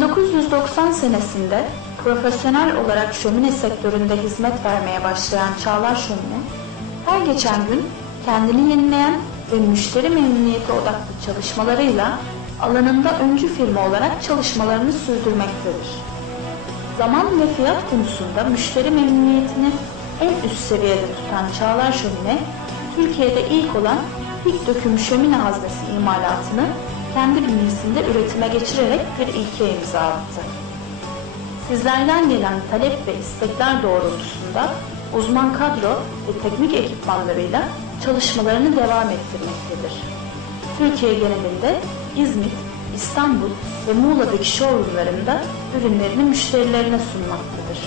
1990 senesinde profesyonel olarak şömine sektöründe hizmet vermeye başlayan Çağlar Şömine, her geçen gün kendini yenileyen ve müşteri memnuniyeti odaklı çalışmalarıyla alanında öncü firma olarak çalışmalarını sürdürmektedir. Zaman ve fiyat konusunda müşteri memnuniyetini en üst seviyede tutan Çağlar Şömine, Türkiye'de ilk olan dik döküm şömine haznesi imalatını kendi bünyesinde üretime geçirerek bir ilke imza attı. Sizlerden gelen talep ve istekler doğrultusunda uzman kadro ve teknik ekipmanlarıyla çalışmalarını devam ettirmektedir. Türkiye genelinde İzmit, İstanbul ve Muğla'daki showroomlarında ürünlerini müşterilerine sunmaktadır.